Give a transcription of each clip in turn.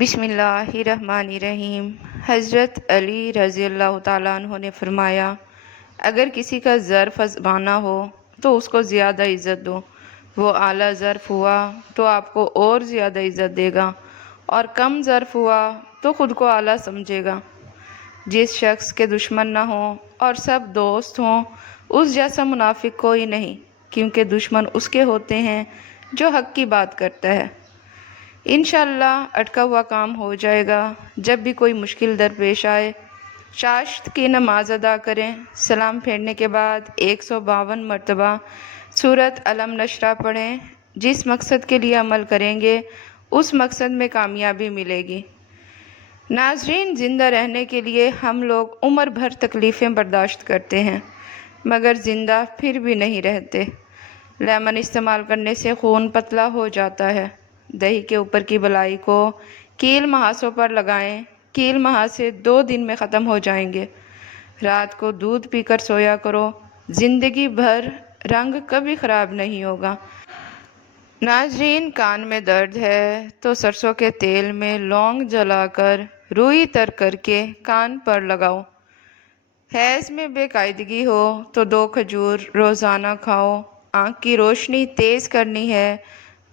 بسم اللہ الرحمن الرحیم۔ حضرت علی رضی اللہ تعالیٰ عنہ نے فرمایا، اگر کسی کا ظرف ازمانا ہو تو اس کو زیادہ عزت دو، وہ اعلیٰ ظرف ہوا تو آپ کو اور زیادہ عزت دے گا، اور کم ظرف ہوا تو خود کو اعلیٰ سمجھے گا۔ جس شخص کے دشمن نہ ہوں اور سب دوست ہوں، اس جیسا منافق کوئی نہیں، کیونکہ دشمن اس کے ہوتے ہیں جو حق کی بات کرتا ہے۔ انشاءاللہ اٹکا ہوا کام ہو جائے گا۔ جب بھی کوئی مشکل درپیش آئے، چاشت کی نماز ادا کریں، سلام پھیرنے کے بعد 152 مرتبہ سورۃ علم نشرہ پڑھیں۔ جس مقصد کے لیے عمل کریں گے اس مقصد میں کامیابی ملے گی۔ ناظرین، زندہ رہنے کے لیے ہم لوگ عمر بھر تکلیفیں برداشت کرتے ہیں، مگر زندہ پھر بھی نہیں رہتے۔ لیمن استعمال کرنے سے خون پتلا ہو جاتا ہے۔ دہی کے اوپر کی بلائی کو کیل مہاسوں پر لگائیں، کیل مہاسے 2 دن میں ختم ہو جائیں گے۔ رات کو دودھ پی کر سویا کرو، زندگی بھر رنگ کبھی خراب نہیں ہوگا۔ ناظرین، کان میں درد ہے تو سرسوں کے تیل میں لونگ جلا کر روئی تر کر کے کان پر لگاؤ۔ حیض میں بے قاعدگی ہو تو 2 کھجور روزانہ کھاؤ۔ آنکھ کی روشنی تیز کرنی ہے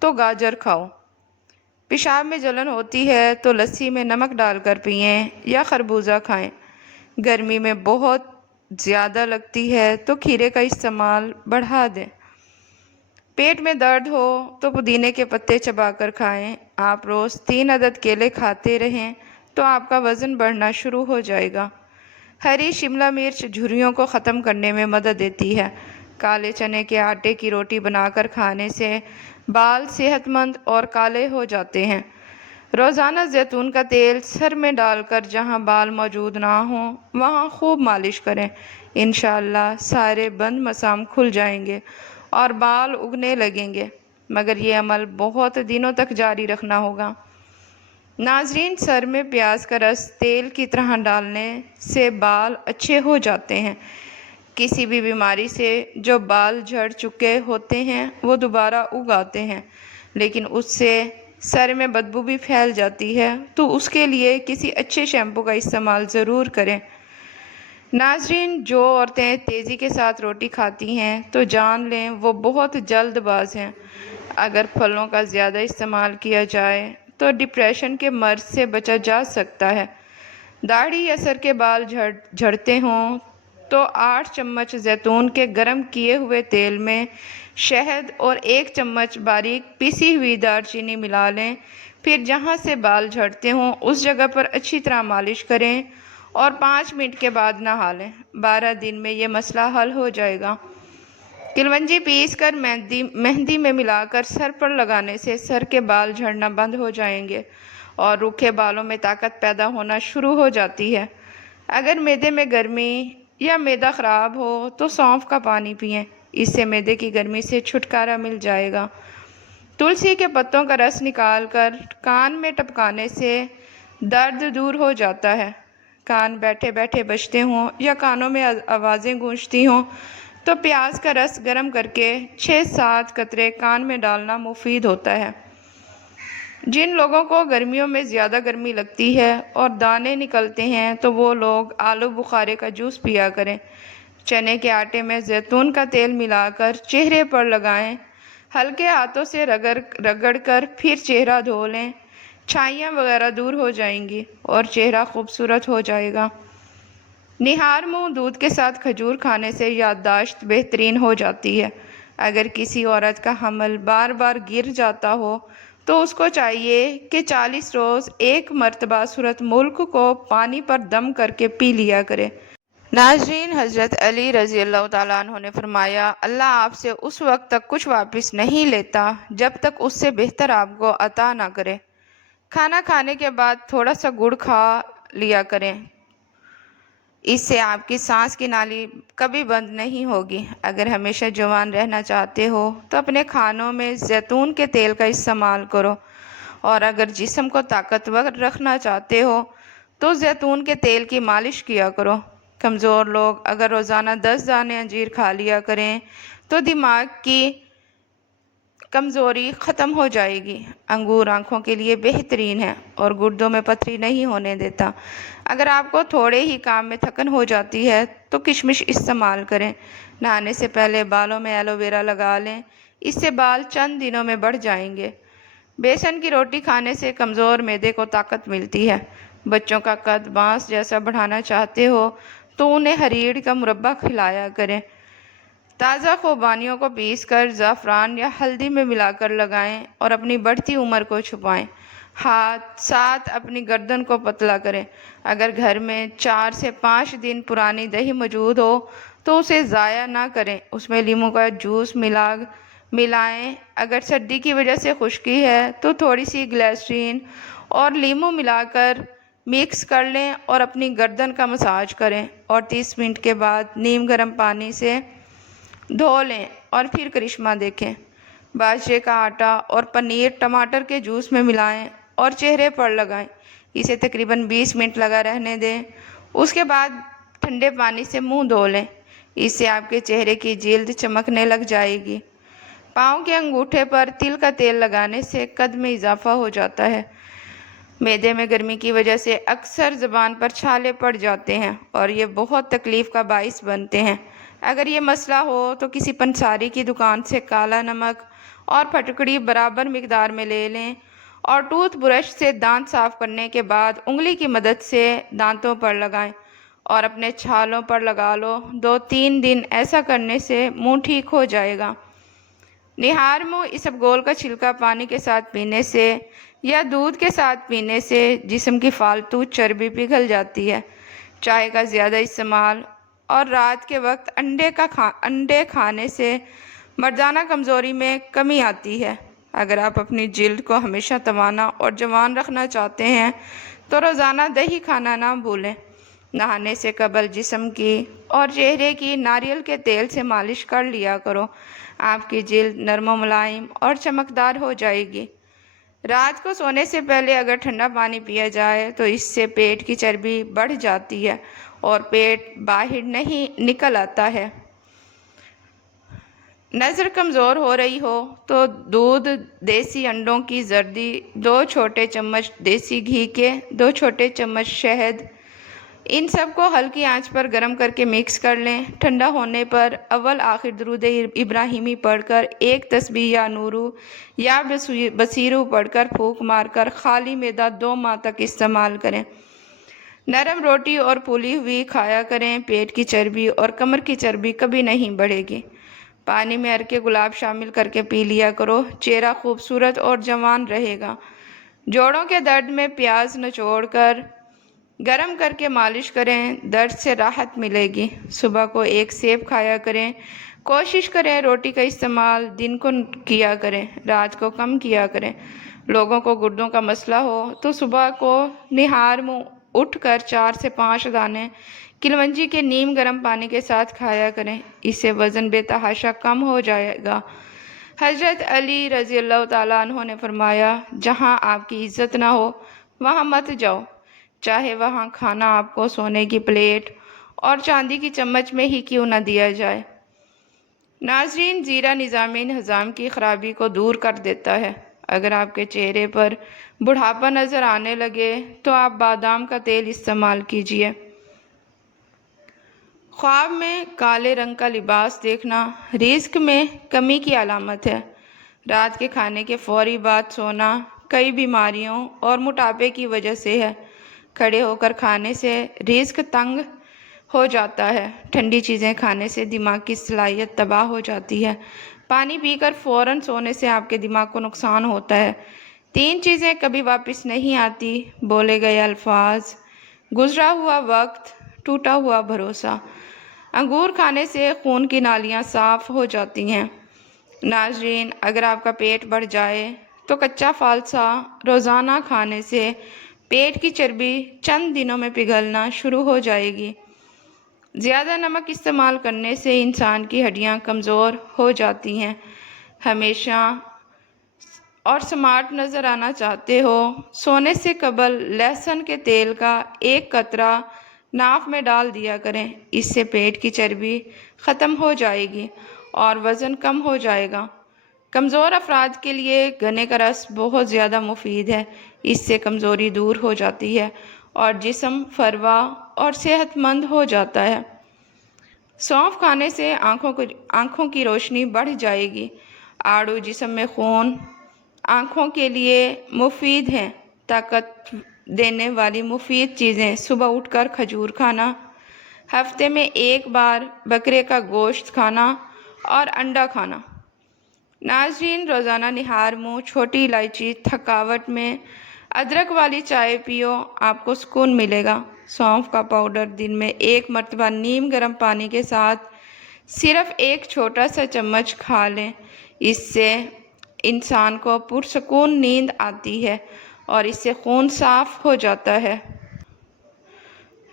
تو گاجر کھاؤ۔ پیشاب میں جلن ہوتی ہے تو لسی میں نمک ڈال کر پئیں یا خربوزہ کھائیں۔ گرمی میں بہت زیادہ لگتی ہے تو کھیرے کا استعمال بڑھا دیں۔ پیٹ میں درد ہو تو پودینے کے پتے چبا کر کھائیں۔ آپ روز 3 عدد کیلے کھاتے رہیں تو آپ کا وزن بڑھنا شروع ہو جائے گا۔ ہری شملہ مرچ جھریوں کو ختم کرنے میں مدد دیتی ہے۔ کالے چنے کے آٹے کی روٹی بنا کر کھانے سے بال صحت مند اور کالے ہو جاتے ہیں۔ روزانہ زیتون کا تیل سر میں ڈال کر جہاں بال موجود نہ ہوں وہاں خوب مالش کریں۔ انشاءاللہ سارے بند مسام کھل جائیں گے اور بال اگنے لگیں گے، مگر یہ عمل بہت دنوں تک جاری رکھنا ہوگا۔ ناظرین، سر میں پیاز کا رس تیل کی طرح ڈالنے سے بال اچھے ہو جاتے ہیں۔ کسی بھی بیماری سے جو بال جھڑ چکے ہوتے ہیں وہ دوبارہ اگ آتے ہیں، لیکن اس سے سر میں بدبو بھی پھیل جاتی ہے، تو اس کے لیے کسی اچھے شیمپو کا استعمال ضرور کریں۔ ناظرین، جو عورتیں تیزی کے ساتھ روٹی کھاتی ہیں تو جان لیں وہ بہت جلد باز ہیں۔ اگر پھلوں کا زیادہ استعمال کیا جائے تو ڈپریشن کے مرض سے بچا جا سکتا ہے۔ داڑھی یا سر کے بال جھڑتے ہوں تو 8 چمچ زیتون کے گرم کیے ہوئے تیل میں شہد اور 1 چمچ باریک پیسی ہوئی دار چینی ملا لیں، پھر جہاں سے بال جھڑتے ہوں اس جگہ پر اچھی طرح مالش کریں اور 5 منٹ کے بعد نہا لیں۔ 12 دن میں یہ مسئلہ حل ہو جائے گا۔ کلونجی پیس کر مہندی میں ملا کر سر پر لگانے سے سر کے بال جھڑنا بند ہو جائیں گے اور روکھے بالوں میں طاقت پیدا ہونا شروع ہو جاتی ہے۔ اگر معدے میں گرمی یا معدہ خراب ہو تو سونف کا پانی پئیں، اس سے معدے کی گرمی سے چھٹکارا مل جائے گا۔ تلسی کے پتوں کا رس نکال کر کان میں ٹپکانے سے درد دور ہو جاتا ہے۔ کان بیٹھے بیٹھے بجتے ہوں یا کانوں میں آوازیں گونجتی ہوں تو پیاز کا رس گرم کر کے 6-7 قطرے کان میں ڈالنا مفید ہوتا ہے۔ جن لوگوں کو گرمیوں میں زیادہ گرمی لگتی ہے اور دانے نکلتے ہیں تو وہ لوگ آلو بخارے کا جوس پیا کریں۔ چنے کے آٹے میں زیتون کا تیل ملا کر چہرے پر لگائیں، ہلکے ہاتھوں سے رگڑ کر پھر چہرہ دھو لیں، چھائیاں وغیرہ دور ہو جائیں گی اور چہرہ خوبصورت ہو جائے گا۔ نہار منہ دودھ کے ساتھ کھجور کھانے سے یادداشت بہترین ہو جاتی ہے۔ اگر کسی عورت کا حمل بار بار گر جاتا ہو تو اس کو چاہیے کہ 40 روز 1 مرتبہ سورۃ ملک کو پانی پر دم کر کے پی لیا کرے۔ ناظرین، حضرت علی رضی اللہ تعالیٰ عنہ نے فرمایا، اللہ آپ سے اس وقت تک کچھ واپس نہیں لیتا جب تک اس سے بہتر آپ کو عطا نہ کرے۔ کھانا کھانے کے بعد تھوڑا سا گڑ کھا لیا کریں، اس سے آپ کی سانس کی نالی کبھی بند نہیں ہوگی۔ اگر ہمیشہ جوان رہنا چاہتے ہو تو اپنے کھانوں میں زیتون کے تیل کا استعمال کرو، اور اگر جسم کو طاقتور رکھنا چاہتے ہو تو زیتون کے تیل کی مالش کیا کرو۔ کمزور لوگ اگر روزانہ 10 دانے انجیر کھا لیا کریں تو دماغ کی کمزوری ختم ہو جائے گی۔ انگور آنکھوں کے لیے بہترین ہے اور گردوں میں پتھری نہیں ہونے دیتا۔ اگر آپ کو تھوڑے ہی کام میں تھکن ہو جاتی ہے تو کشمش استعمال کریں۔ نہانے سے پہلے بالوں میں ایلو ویرا لگا لیں، اس سے بال چند دنوں میں بڑھ جائیں گے۔ بیسن کی روٹی کھانے سے کمزور معدے کو طاقت ملتی ہے۔ بچوں کا قد بانس جیسا بڑھانا چاہتے ہو تو انہیں ہریڑ کا مربع کھلایا کریں۔ تازہ خوبانیوں کو پیس کر زعفران یا ہلدی میں ملا کر لگائیں اور اپنی بڑھتی عمر کو چھپائیں۔ ساتھ اپنی گردن کو پتلا کریں۔ اگر گھر میں 4 سے 5 دن پرانی دہی موجود ہو تو اسے ضائع نہ کریں، اس میں لیموں کا جوس ملائیں۔ اگر سردی کی وجہ سے خشکی ہے تو تھوڑی سی گلیسرین اور لیموں ملا کر مکس کر لیں اور اپنی گردن کا مساج کریں اور 30 منٹ کے بعد نیم گرم پانی سے دھو لیں اور پھر کرشمہ دیکھیں۔ باجرے کا آٹا اور پنیر ٹماٹر کے جوس میں ملائیں اور چہرے پر لگائیں۔ اسے تقریباً 20 منٹ لگا رہنے دیں، اس کے بعد ٹھنڈے پانی سے منہ دھو لیں۔ اس سے آپ کے چہرے کی جلد چمکنے لگ جائے گی۔ پاؤں کے انگوٹھے پر تل کا تیل لگانے سے قد میں اضافہ ہو جاتا ہے۔ معدے میں گرمی کی وجہ سے اکثر زبان پر چھالے پڑ جاتے ہیں اور یہ بہت تکلیف کا باعث بنتے ہیں۔ اگر یہ مسئلہ ہو تو کسی پنساری کی دکان سے کالا نمک اور پھٹکڑی برابر مقدار میں لے لیں اور ٹوتھ برش سے دانت صاف کرنے کے بعد انگلی کی مدد سے دانتوں پر لگائیں اور اپنے چھالوں پر لگا لو۔ 2-3 دن ایسا کرنے سے منہ ٹھیک ہو جائے گا۔ نہار منہ اسبگول کا چھلکا پانی کے ساتھ پینے سے یا دودھ کے ساتھ پینے سے جسم کی فالتو چربی پگھل جاتی ہے۔ چائے کا زیادہ استعمال اور رات کے وقت انڈے کھانے سے مردانہ کمزوری میں کمی آتی ہے۔ اگر آپ اپنی جلد کو ہمیشہ توانا اور جوان رکھنا چاہتے ہیں تو روزانہ دہی کھانا نہ بھولیں۔ نہانے سے قبل جسم کی اور چہرے کی ناریل کے تیل سے مالش کر لیا کرو۔ آپ کی جلد نرم و ملائم اور چمکدار ہو جائے گی۔ رات کو سونے سے پہلے اگر ٹھنڈا پانی پیا جائے تو اس سے پیٹ کی چربی بڑھ جاتی ہے اور پیٹ باہر نہیں نکل آتا ہے۔ نظر کمزور ہو رہی ہو تو دودھ، دیسی انڈوں کی زردی، 2 چھوٹے چمچ دیسی گھی کے 2 چھوٹے چمچ شہد، ان سب کو ہلکی آنچ پر گرم کر کے مکس کر لیں۔ ٹھنڈا ہونے پر اول آخر درود ابراہیمی پڑھ کر 1 تسبیح یا نورو یا بصیرو پڑھ کر پھونک مار کر خالی معدہ 2 ماہ تک استعمال کریں۔ نرم روٹی اور پھولی ہوئی کھایا کریں۔ پیٹ کی چربی اور کمر کی چربی کبھی نہیں بڑھے گی۔ پانی میں ارکے گلاب شامل کر کے پی لیا کرو، چہرہ خوبصورت اور جوان رہے گا۔ جوڑوں کے درد میں پیاز نچوڑ کر گرم کر کے مالش کریں، درد سے راحت ملے گی۔ صبح کو 1 سیب کھایا کریں۔ کوشش کریں روٹی کا استعمال دن کو کیا کریں، رات کو کم کیا کریں۔ لوگوں کو گردوں کا مسئلہ ہو تو صبح کو نہار منہ اٹھ کر 4 سے 5 دانے کلونجی کے نیم گرم پانی کے ساتھ کھایا کریں، اس سے وزن بے تحاشا کم ہو جائے گا۔ حضرت علی رضی اللہ تعالیٰ عنہ نے فرمایا، جہاں آپ کی عزت نہ ہو وہاں مت جاؤ، چاہے وہاں کھانا آپ کو سونے کی پلیٹ اور چاندی کی چمچ میں ہی کیوں نہ دیا جائے۔ ناظرین، زیرہ نظام ہضم کی خرابی کو دور کر دیتا ہے۔ اگر آپ کے چہرے پر بڑھاپا نظر آنے لگے تو آپ بادام کا تیل استعمال کیجیے۔ خواب میں کالے رنگ کا لباس دیکھنا رزق میں کمی کی علامت ہے۔ رات کے کھانے کے فوری بعد سونا کئی بیماریوں اور موٹاپے کی وجہ سے ہے۔ کھڑے ہو کر کھانے سے رزق تنگ ہو جاتا ہے۔ ٹھنڈی چیزیں کھانے سے دماغ کی صلاحیت تباہ ہو جاتی ہے۔ پانی پی کر فوراً سونے سے آپ کے دماغ کو نقصان ہوتا ہے۔ 3 چیزیں کبھی واپس نہیں آتی: بولے گئے الفاظ، گزرا ہوا وقت، ٹوٹا ہوا بھروسہ۔ انگور کھانے سے خون کی نالیاں صاف ہو جاتی ہیں۔ ناظرین، اگر آپ کا پیٹ بڑھ جائے تو کچا فالسا روزانہ کھانے سے پیٹ کی چربی چند دنوں میں پگھلنا شروع ہو جائے گی۔ زیادہ نمک استعمال کرنے سے انسان کی ہڈیاں کمزور ہو جاتی ہیں۔ ہمیشہ اور سمارٹ نظر آنا چاہتے ہو، سونے سے قبل لہسن کے تیل کا 1 قطرہ ناف میں ڈال دیا کریں، اس سے پیٹ کی چربی ختم ہو جائے گی اور وزن کم ہو جائے گا۔ کمزور افراد کے لیے گنے کا رس بہت زیادہ مفید ہے، اس سے کمزوری دور ہو جاتی ہے اور جسم فروا اور صحت مند ہو جاتا ہے۔ سونف کھانے سے آنکھوں کی روشنی بڑھ جائے گی۔ آڑو جسم میں خون، آنکھوں کے لیے مفید ہیں۔ طاقت دینے والی مفید چیزیں: صبح اٹھ کر کھجور کھانا، ہفتے میں 1 بار بکرے کا گوشت کھانا اور انڈا کھانا۔ ناظرین، روزانہ نہار منہ چھوٹی الائچی، تھکاوٹ میں ادرک والی چائے پیو، آپ کو سکون ملے گا۔ سونف کا پاؤڈر دن میں 1 مرتبہ نیم گرم پانی کے ساتھ صرف 1 چھوٹا سا چمچ کھا لیں، اس سے انسان کو پرسکون نیند آتی ہے اور اس سے خون صاف ہو جاتا ہے۔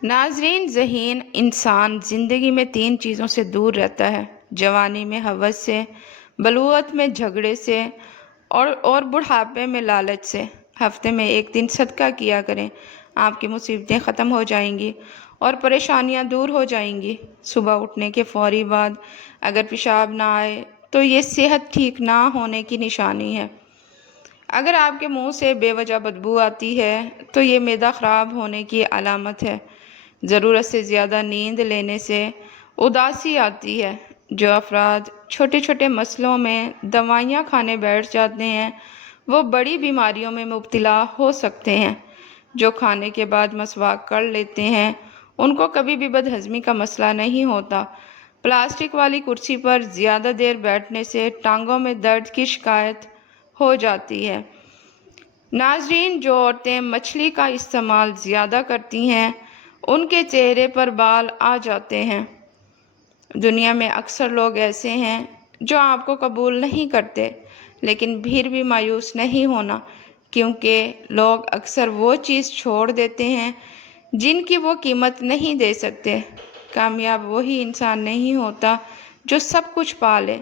ناظرین، ذہین انسان زندگی میں 3 چیزوں سے دور رہتا ہے: جوانی میں ہوس سے، بلوغت میں جھگڑے سے اور بڑھاپے میں لالچ سے۔ ہفتے میں 1 دن صدقہ کیا کریں، آپ کی مصیبتیں ختم ہو جائیں گی اور پریشانیاں دور ہو جائیں گی۔ صبح اٹھنے کے فوری بعد اگر پیشاب نہ آئے تو یہ صحت ٹھیک نہ ہونے کی نشانی ہے۔ اگر آپ کے منہ سے بے وجہ بدبو آتی ہے تو یہ معدہ خراب ہونے کی علامت ہے۔ ضرورت سے زیادہ نیند لینے سے اداسی آتی ہے۔ جو افراد چھوٹے چھوٹے مسئلوں میں دوائیاں کھانے بیٹھ جاتے ہیں وہ بڑی بیماریوں میں مبتلا ہو سکتے ہیں۔ جو کھانے کے بعد مسواک کر لیتے ہیں ان کو کبھی بھی بدہضمی کا مسئلہ نہیں ہوتا۔ پلاسٹک والی کرسی پر زیادہ دیر بیٹھنے سے ٹانگوں میں درد کی شکایت ہو جاتی ہے۔ ناظرین، جو عورتیں مچھلی کا استعمال زیادہ کرتی ہیں ان کے چہرے پر بال آ جاتے ہیں۔ دنیا میں اکثر لوگ ایسے ہیں جو آپ کو قبول نہیں کرتے، لیکن پھر بھی مایوس نہیں ہونا، کیونکہ لوگ اکثر وہ چیز چھوڑ دیتے ہیں جن کی وہ قیمت نہیں دے سکتے۔ کامیاب وہی انسان نہیں ہوتا جو سب کچھ پا لے،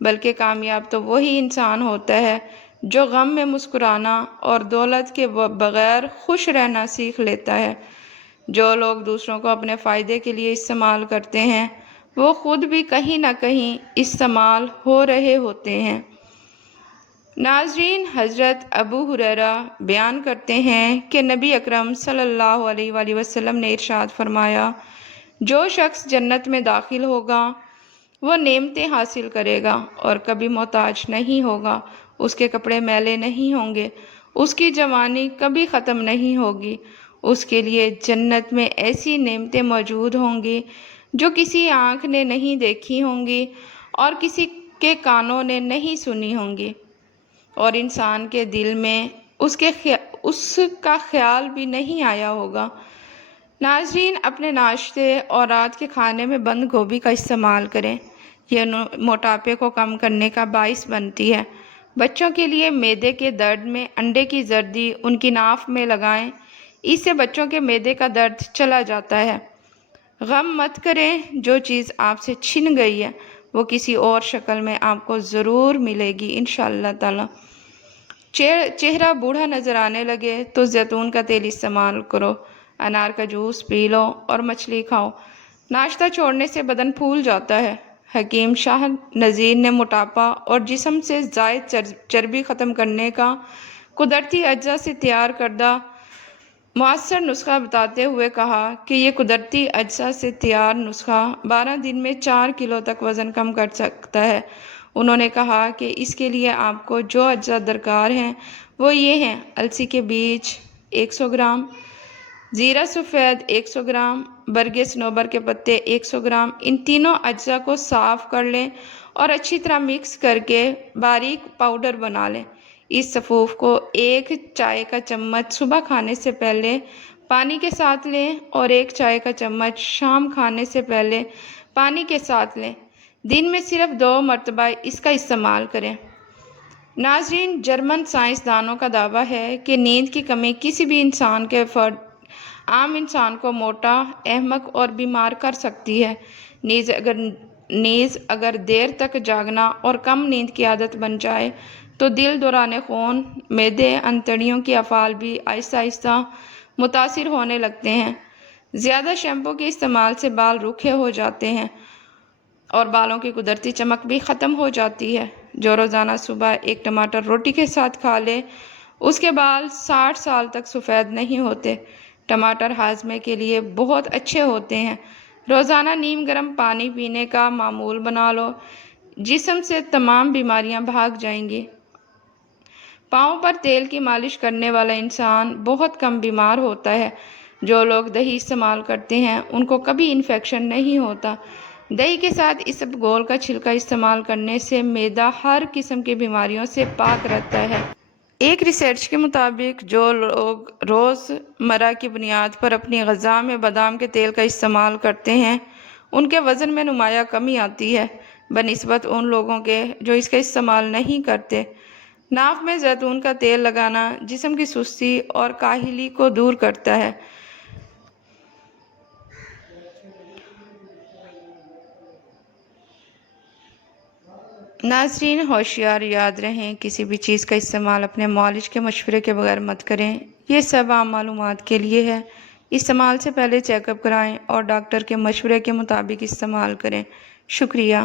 بلکہ کامیاب تو وہی انسان ہوتا ہے جو غم میں مسکرانا اور دولت کے بغیر خوش رہنا سیکھ لیتا ہے۔ جو لوگ دوسروں کو اپنے فائدے کے لیے استعمال کرتے ہیں وہ خود بھی کہیں نہ کہیں استعمال ہو رہے ہوتے ہیں۔ ناظرین، حضرت ابو ہریرہ بیان کرتے ہیں کہ نبی اکرم صلی اللہ علیہ وآلہ وسلم نے ارشاد فرمایا، جو شخص جنت میں داخل ہوگا وہ نعمتیں حاصل کرے گا اور کبھی محتاج نہیں ہوگا، اس کے کپڑے میلے نہیں ہوں گے، اس کی جوانی کبھی ختم نہیں ہوگی، اس کے لیے جنت میں ایسی نعمتیں موجود ہوں گی جو کسی آنکھ نے نہیں دیکھی ہوں گی اور کسی کے کانوں نے نہیں سنی ہوں گی، اور انسان کے دل میں اس کا خیال بھی نہیں آیا ہوگا۔ ناظرین، اپنے ناشتے اور رات کے کھانے میں بند گوبھی کا استعمال کریں، یہ موٹاپے کو کم کرنے کا باعث بنتی ہے۔ بچوں کے لیے معدے کے درد میں انڈے کی زردی ان کی ناف میں لگائیں، اس سے بچوں کے معدے کا درد چلا جاتا ہے۔ غم مت کریں، جو چیز آپ سے چھن گئی ہے وہ کسی اور شکل میں آپ کو ضرور ملے گی انشاءاللہ تعالی۔ چہرہ بوڑھا نظر آنے لگے تو زیتون کا تیل استعمال کرو، انار کا جوس پی لو اور مچھلی کھاؤ۔ ناشتہ چھوڑنے سے بدن پھول جاتا ہے۔ حکیم شاہ نذیر نے موٹاپا اور جسم سے زائد چربی ختم کرنے کا قدرتی اجزاء سے تیار کردہ مؤثر نسخہ بتاتے ہوئے کہا کہ یہ قدرتی اجزاء سے تیار نسخہ 12 دن میں 4 کلو تک وزن کم کر سکتا ہے۔ انہوں نے کہا کہ اس کے لیے آپ کو جو اجزاء درکار ہیں وہ یہ ہیں: السی کے بیج 100 گرام، زیرہ سفید 100 گرام، برگ صنوبر کے پتے 100 گرام۔ ان تینوں اجزاء کو صاف کر لیں اور اچھی طرح مکس کر کے باریک پاؤڈر بنا لیں۔ اس سفوف کو 1 چائے کا چمچ صبح کھانے سے پہلے پانی کے ساتھ لیں اور 1 چائے کا چمچ شام کھانے سے پہلے پانی کے ساتھ لیں۔ دن میں صرف 2 مرتبہ اس کا استعمال کریں۔ ناظرین، جرمن سائنسدانوں کا دعویٰ ہے کہ نیند کی کمی کسی بھی انسان کے عام انسان کو موٹا، احمق اور بیمار کر سکتی ہے۔ نیز اگر دیر تک جاگنا اور کم نیند کی عادت بن جائے تو دل، دوران خون، معدے، انتڑیوں کی افعال بھی آہستہ آہستہ متاثر ہونے لگتے ہیں۔ زیادہ شیمپو کے استعمال سے بال روکھے ہو جاتے ہیں اور بالوں کی قدرتی چمک بھی ختم ہو جاتی ہے۔ جو روزانہ صبح ایک ٹماٹر روٹی کے ساتھ کھا لے اس کے بال 60 سال تک سفید نہیں ہوتے۔ ٹماٹر ہاضمے کے لیے بہت اچھے ہوتے ہیں۔ روزانہ نیم گرم پانی پینے کا معمول بنا لو، جسم سے تمام بیماریاں بھاگ جائیں گی۔ پاؤں پر تیل کی مالش کرنے والا انسان بہت کم بیمار ہوتا ہے۔ جو لوگ دہی استعمال کرتے ہیں ان کو کبھی انفیکشن نہیں ہوتا۔ دہی کے ساتھ اسبگول کا چھلکا استعمال کرنے سے معدہ ہر قسم کی بیماریوں سے پاک رہتا ہے۔ ایک ریسرچ کے مطابق جو لوگ روز مرہ کی بنیاد پر اپنی غذا میں بادام کے تیل کا استعمال کرتے ہیں ان کے وزن میں نمایاں کمی آتی ہے بنسبت ان لوگوں کے جو اس کا استعمال نہیں کرتے۔ ناف میں زیتون کا تیل لگانا جسم کی سستی اور کاہلی کو دور کرتا ہے۔ ناظرین ہوشیار یاد رہیں، کسی بھی چیز کا استعمال اپنے معالج کے مشورے کے بغیر مت کریں۔ یہ سب عام معلومات کے لیے ہے۔ استعمال سے پہلے چیک اپ کرائیں اور ڈاکٹر کے مشورے کے مطابق استعمال کریں۔ شکریہ۔